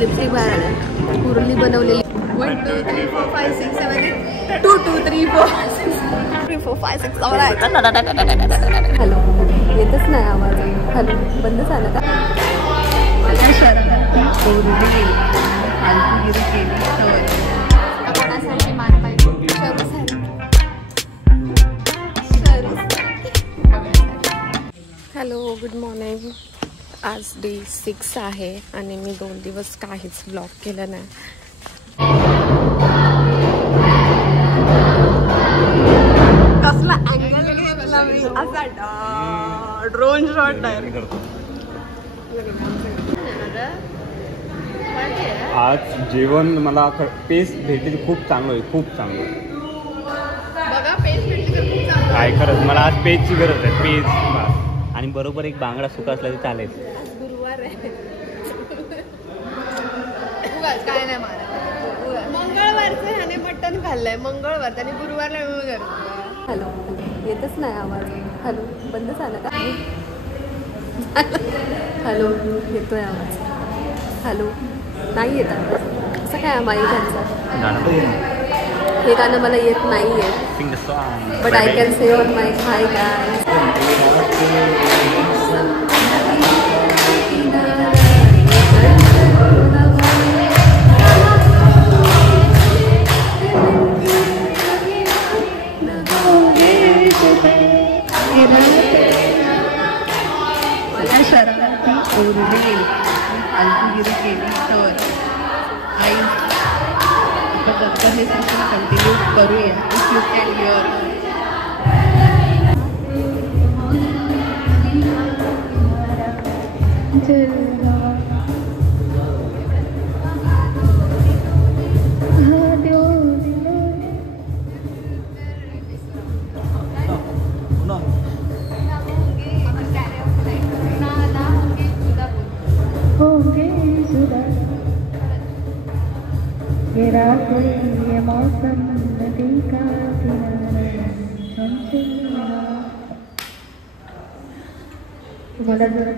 Lipstick बाहेर आल्या कुर्ली बनवलेली 1 2 3 4 5 6 7 8 2 2 3 4 3 4 5 6 हॅलो येतच नाही आवाज हॅलो बंद झालं का माझ्या शहरात कोणासाठी मार पाहिजे हॅलो गुड मॉर्निंग आज डे 6 आहे आणि मी 2 दिवस काहीच ब्लॉग केलं नाही कसला अँगल घेतला मी असा ड्रोन शॉट आहे आज जेवण मला पेस भेटली खूप चांगलं आहे खूप चांगलं बघा पेस भेटली तर खूप चांगलं काय खरंच मला आज पेजची गरज आहे पेज आणि बरोबर एक बांगडा सुका असला तर चालेल गुरुवार आहे काय नाही मला मंगळवारचं ह्याने मटण खाल्लंय मंगळवार त्याने गुरुवारला मिळून करतो हॅलो येतच नाही आवाज हॅलो बंद झालं का हॅलो येतोय आवाज हॅलो नाही येत आवाज असं काय बाई त्यांचं हे गाणं मला येत नाही आहे but I can say on my hi guys माझ्या शहरात ओरडे फालतूगिरी केली तर आई आपण हे सेशन कंटिन्यू करूया इफ यू कॅन हिअर ये मौसम नदी का मला जर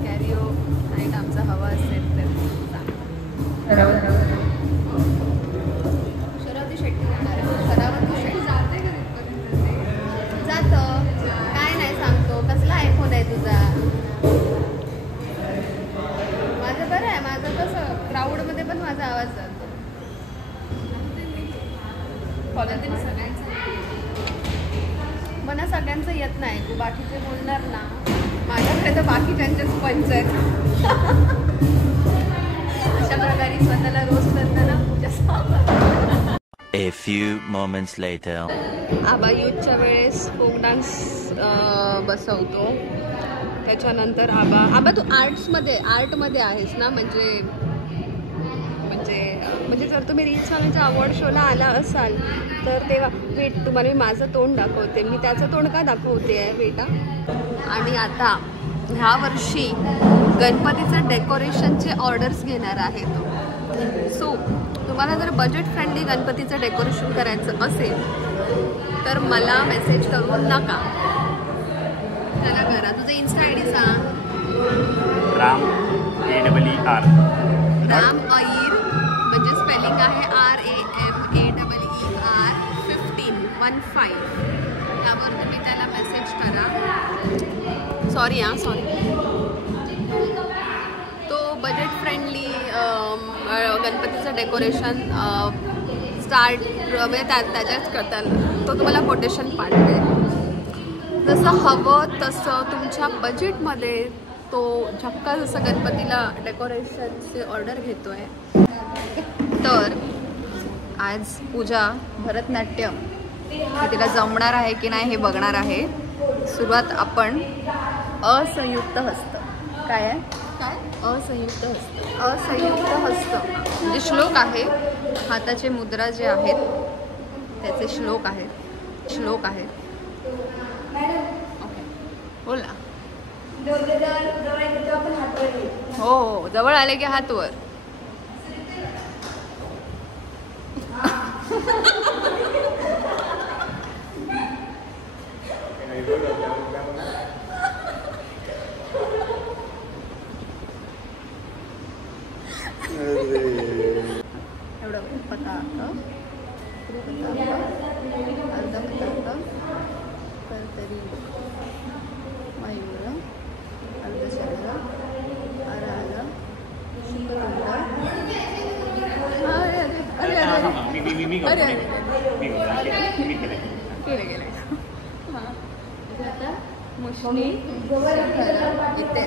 कॅरिओ नाईट आमचा हवा असेल तर शरावती शेट्टी जाणार आहे शरावती शेट्टी जाते का जातं काय नाही सांगतो कसला आयफोन आहे तुझा माझं बरं आहे माझं कसं क्राऊडमध्ये पण माझा आवाज जातो मला सगळ्यांचं येत नाही तू बाकीचे बोलणार ना माझ्याकडे तर बाकीच्यांचेच पंच आहेत अशा प्रकारे स्वतःला रोज करताना पूजा A few moments later. आबा युथच्या वेळेस फोक डान्स बसवतो त्याच्यानंतर आबा तू आर्टमध्ये आहेस ना म्हणजे जर तुम्ही रील्स चॅनलच्या अवॉर्ड शोला आला असाल तर तेव्हा वेट तुम्हाला मी माझं तोंड दाखवते मी त्याचं तोंड का दाखवते आहे बेटा आणि आता ह्या वर्षी गणपतीचं डेकोरेशनचे ऑर्डर्स घेणार आहे तो सो तुम्हाला जर बजेट फ्रेंडली गणपतीचं डेकोरेशन करायचं असेल तर मला मेसेज करू नका त्याला करा तुझं इन्स्टा आय डी सांग राम AER राम अईर म्हणजे स्पेलिंग आहे RAMAER 15 त्यावर तुम्ही त्याला मेसेज करा सॉरी तो बजेट फ्रेंडली गणपतीचं डेकोरेशन स्टार्ट म्हणजे त्याच्याच करताना तो तुम्हाला कोटेशन पाठवेल जसं हवं तसं तुमच्या बजेटमध्ये तो झक्का जसं गणपतीला डेकोरेशनचे ऑर्डर घेतो आहे तर आज पूजा भरतनाट्यम हे तिला जमणार आहे की नाही हे बघणार आहे सुरुवात आपण असंयुक्त हस्त काय आहे काय असंयुक्त हस्त म्हणजे श्लोक आहे हाताचे मुद्रा जे आहेत त्याचे श्लोक आहेत ओके बोल ना हो जवळ आले की हात वर एवढं पताका, पताका, अर्धा पताका, कर्तरी, मयूर, अर्धचंद्र, अराला, शुक्रवृंद. केलं आता मुष्टी शिखर इथे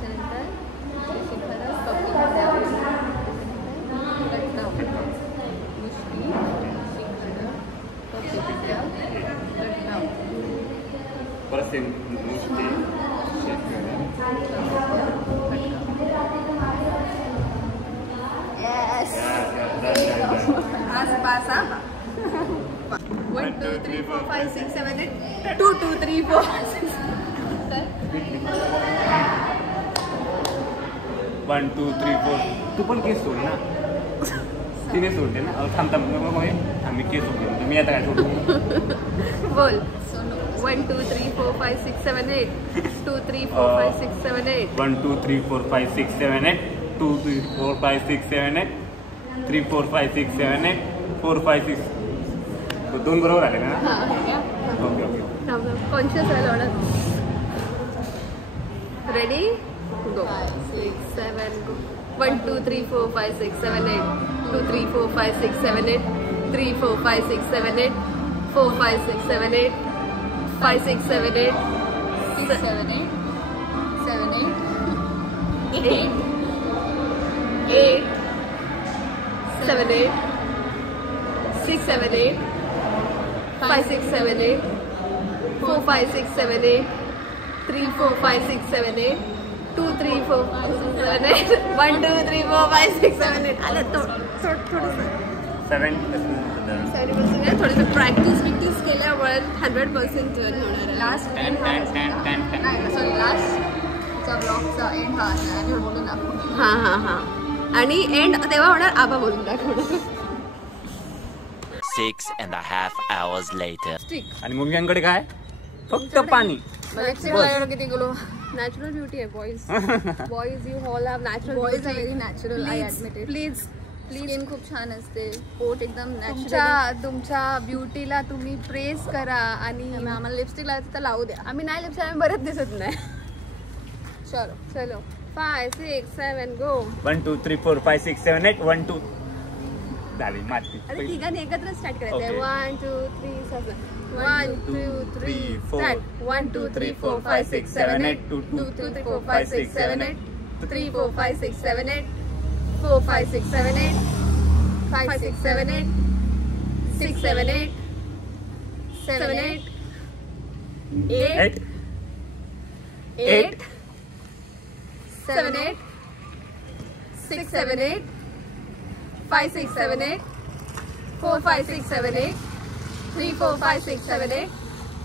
त्यानंतर शिखर कपिल्या लटणं मुष्टी शिखर कपिल्या लटणं परत सेम मुष्टी आसपास 1 2 3 4 5 6 7 8 2 2 3 4 1 2 3 4. तू पण केस सोड ना. तिने सोडते ना. थांब आम्ही केस सोडतो. मी आता काय सोडतो. बोल 1 2 3 4 5 6 7 8 2 3 4 5 6 7 8 1 2 3 4 5 6 7 8 2 3 4 5 6 7 8 3 4 5 6 7 8 4 5 6. तो दोन बरोबर आले ना. Okay okay. कॉन्शियस आहे लढत. रेडी गो 6 7 गो 1 2 3 4 5 6 7 8 2 3 4 5 6 7 8 3 4 5 6 7 8 4 5 6 7 8 5 6 7 8 6 7 8 7 8 8 7 8 6 7 8 5 6 7 8 4 5 6 7 8 3 4 5 6 7 8 2 3 4 5 6 7 8 1 2 3 4 5 6 7 8 आलं थोडंसं 7. थोडंसं प्रॅक्टिस केल्यावर 100% टर्न होणार आहे. लास्ट सॉरी लास्टचा ब्लॉगचा एंड हा बोलून दाखवू. हां आणि एंड तेव्हा होणार आबा बोलून दाखवणार. 6.5 hours later. आणि मुलग्यांकडे काय फक्त पाणी. किती गेलो. नॅचरल ब्युटी आहे boys. You all have natural. Boys are very natural. I admit it. Please skin खूप छान असते. पोट एकदम नॅचरल. तुमच्या ब्युटीला तुम्ही प्रेस करा आणि आम्हाला लिपस्टिक लावायचं तर लावू द्या. आम्ही नाही लिपस्टिक आम्ही बरंच दिसत नाही. चलो 5 6 7 गो 1 2 3 4 5 6 7 8 1 2 झाली माती. अरे तिघांनी एकत्र स्टार्ट करायचं आहे. 1 2 3 7 1 2 3 स्टार्ट. 1 2 3 4 5 6 7 8 2 2 3 4 5 6 7 8 3 4 5 6 7 8 4 5 6 7 8 5 6 7 8 6 7 8 7 8 8 8 7 8 6 7 8 5 6 7 8 4 5 6 7 8 3 4 5 6 7 8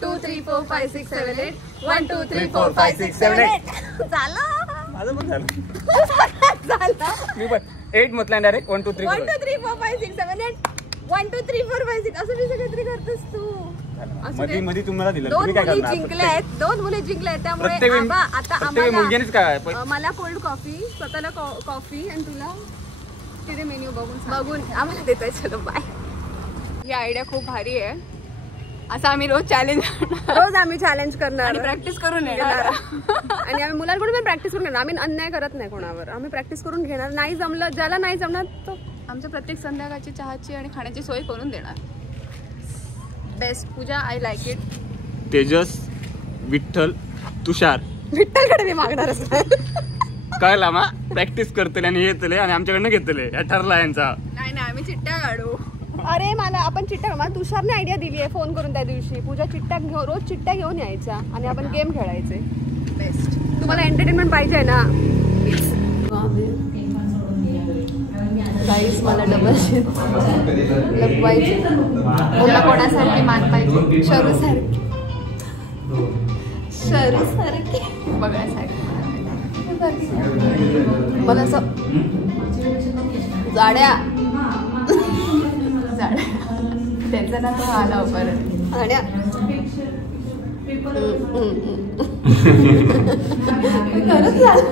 2 3 4 5 6 7 8 1 2 3 4 5 6 7 8 झालं. माझं पण झालं. झालं. मी पण 8 म्हटलं डायरेक्ट 1 2 3 1 2 3 4 5 6 7 8 1 2 3 4 5 6 असं कसं काहीतरी करतोस तू. मध्ये तुम्हाला दिलं. दोन तुम्ही काय मुली करणार. जिंकल्या आहेत. 2 मुली जिंकल्या आहेत. त्यामुळे प्रत्येक आबा आता मुलगीनेच काय मला कोल्ड कॉफी स्वतःला कॉफी आणि तुला तिथे मेन्यू बघून आम्हाला देतोय. चलो बाय. ही आयडिया खूप भारी आहे. असं आम्ही रोज चॅलेंज करणार आणि प्रॅक्टिस करून येणार. आणि आम्ही मुलांकडून पण प्रॅक्टिस करून घेणार. आम्ही अन्याय करत नाही कोणावर. आम्ही प्रॅक्टिस करून घेणार. नाही जमलं ज्याला नाही जमणार तो आमच्या प्रत्येक संध्याकाळची चहाची आणि खाण्याची सोय करून देणार. Best Pooja. I like it. Tejas Vitthal Tushar विठ्ठलकडे मी मागणारच नाही. कळला मा प्रॅक्टिस करतले आणि येतले आणि आमच्याकडनं घेतले. या ठरला यांचा. नाही आम्ही चिट्ट्या काढू. अरे आपण चिट्ट्या मला तुषारने आयडिया दिली आहे फोन करून त्या दिवशी. पूजा चिट्ट्या रोज चिट्ट्या घेऊन यायच्या आणि आपण गेम खेळायचे. बेस्ट. तुम्हाला एंटरटेनमेंट पाहिजे ना. गाईस मला डबल लपवायचे. कोणासारखी मान पाहिजे. शरूसारखी बघण्यासारखी मला असं जाड्या त्याचा ना तो आला परत. जाड्या खरंच झालं.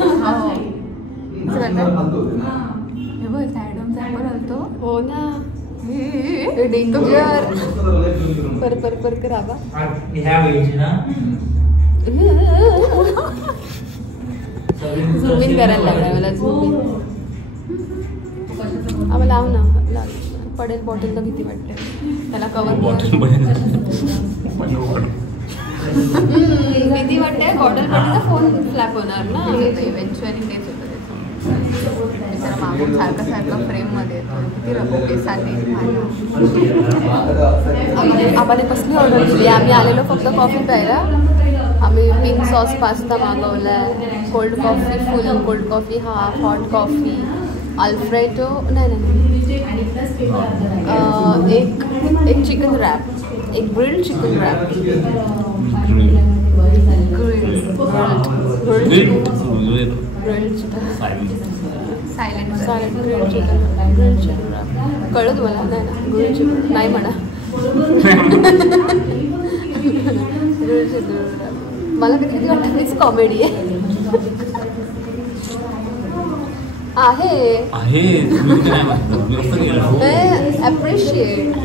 हो ना डेंजर पर करावा झूम इन करायला लागलाय मला झूम इन आम्हाला लाव ना पडेल बॉटलला किती वाटते त्याला कवर किती वाटते बॉटल पडेल फोन फ्लॅप होणार ना इव्हेंच्युअली तेच होतं मागून सारखं फ्रेममध्ये येतो किती रको केसाने आम्हाला कसली ऑर्डर केली आम्ही आलेलो फक्त कॉफी प्यायला आम्ही पिंक सॉस पास्ता मागवलाय cold coffee full cold coffee half hot coffee alfredo नाही एक चिकन रॅप एक grilled chicken wrap grilled chicken silent grilled chicken wrap कळलं तुम्हाला नाही ना ग्रिल्ड चिकन नाही म्हणा ग्रिल्ड चिकन रॅप मला कधी वाटतं हीच कॉमेडी आहे अप्रिशिएट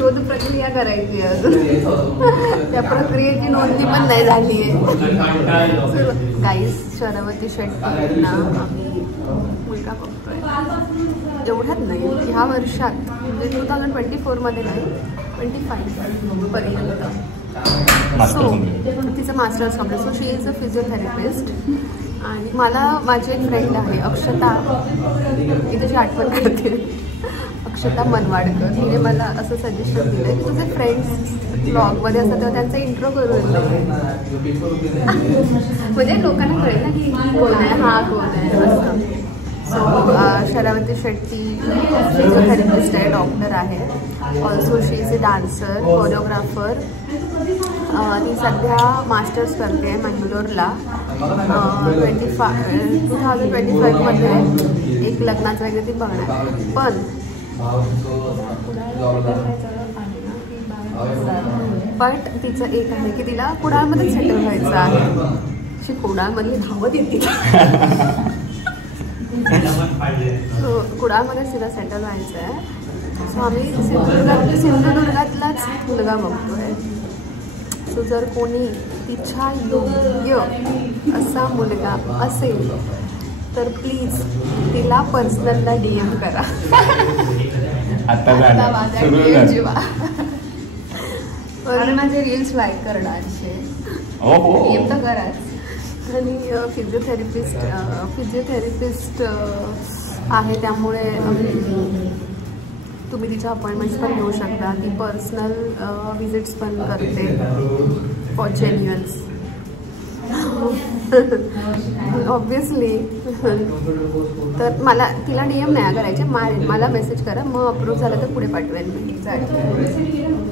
शोध प्रक्रिया करायची अजून त्या प्रक्रियेची नोंदणी पण नाही झाली आहे गाईस शरावती शेट्टींना आम्ही मुलगा बघतोय एवढ्यात नाही ह्या वर्षात म्हणजे 2024 नाही 25 पर्यंत सो तिचं masters complete so she is a physiotherapist आणि मला माझी एक फ्रेंड आहे अक्षता ती त्याची आठवण करते अक्षता मनवाडकर तिने मला असं सजेशन दिलं की तुझे फ्रेंड्स ब्लॉगमध्ये असतात तेव्हा त्यांचा इंट्रो करून म्हणजे लोकांना कळेल ना की कोण आहे हा कोण आहे असं सो शरावती शेट्टी फिजिओथेरपिस्ट आहे डॉक्टर आहे also she is a dancer choreographer ती सध्या मास्टर्स करते मंगलोरला 2025 मध्ये एक लग्नाचं वगैरे ती बघणार पण तिचं एक आहे की तिला कुडाळमध्येच सेटल व्हायचं आहे अशी कुडाळमधली धावत येते सो कुडाळमध्येच तिला सेटल व्हायचं आहे सो आम्ही सिंधुदुर्गातलाच मुलगा बघतोय सो जर कोणी तिच्या योग्य असा मुलगा असेल तर प्लीज तिला पर्सनलला DM करा आता माझे रील्स लाईक करणारचे DM तर कराच आणि फिजिओथेरपिस्ट आहे त्यामुळे तुम्ही तिच्या अपॉइंटमेंट्स पण घेऊ शकता ती पर्सनल विजिट्स पण करते फॉर जेन्युअन्स ऑब्वियसली तर मला तिला DM नाही करायचे मला मेसेज करा मग अप्रूव्ह झालं तर पुढे पाठवेन मी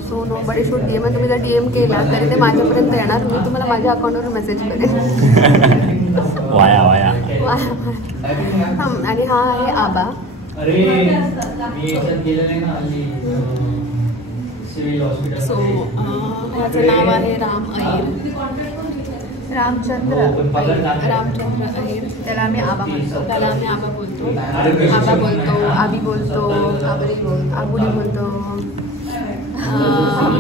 so nobody should DM तुम्ही जर DM केला तरी ते माझ्यापर्यंत येणार मी तुम्हाला माझ्या अकाउंटवर मेसेज करेन आणि हा आहे आबा सो माझं नाव आहे राम अय्यर रामचंद्र अय्यर त्याला आम्ही आबा म्हणतो आबी बोलतो आबुडी बोलतो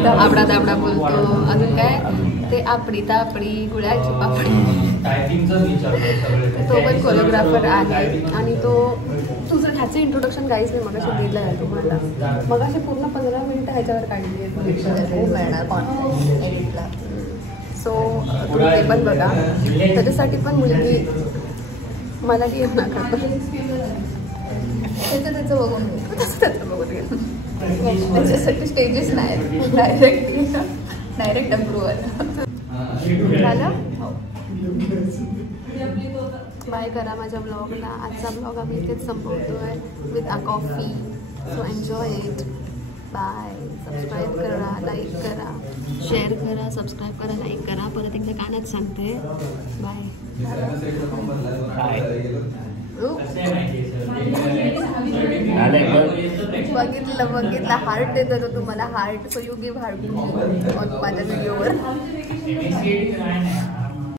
आबडा दाबडा बोलतो अजून काय ते आपडी तापडी गुळ्याची पापडी तो पण कोरिओग्राफर आहे आणि तो तुझं ह्याचं इंट्रोडक्शन गाईज मी मगाशी दिलं आहे तुम्हाला मगाशी पूर्ण 15 मिनिटं ह्याच्यावर काढली आहे मिळणार एडिटला सो तुम्ही ते पण बघा त्याच्यासाठी पण मुलगी मला DM नका त्याचं बघून त्याचं बघून घे त्याच्यासाठी स्टेजेस नाही डायरेक्ट अप्रूव्हल झालं बाय करा माझ्या ब्लॉगला आजचा ब्लॉग आम्ही इथेच संपवतो आहे with a coffee so enjoy it by. Subscribe करा, लाईक करा, शेअर करा, सबस्क्राईब करा, लाईक करा. परत एकदा कानात सांगते बाय. बघितलं हार्ट देत होतो तुम्हाला. Heart. So you give heart माझ्या व्हिडिओवर.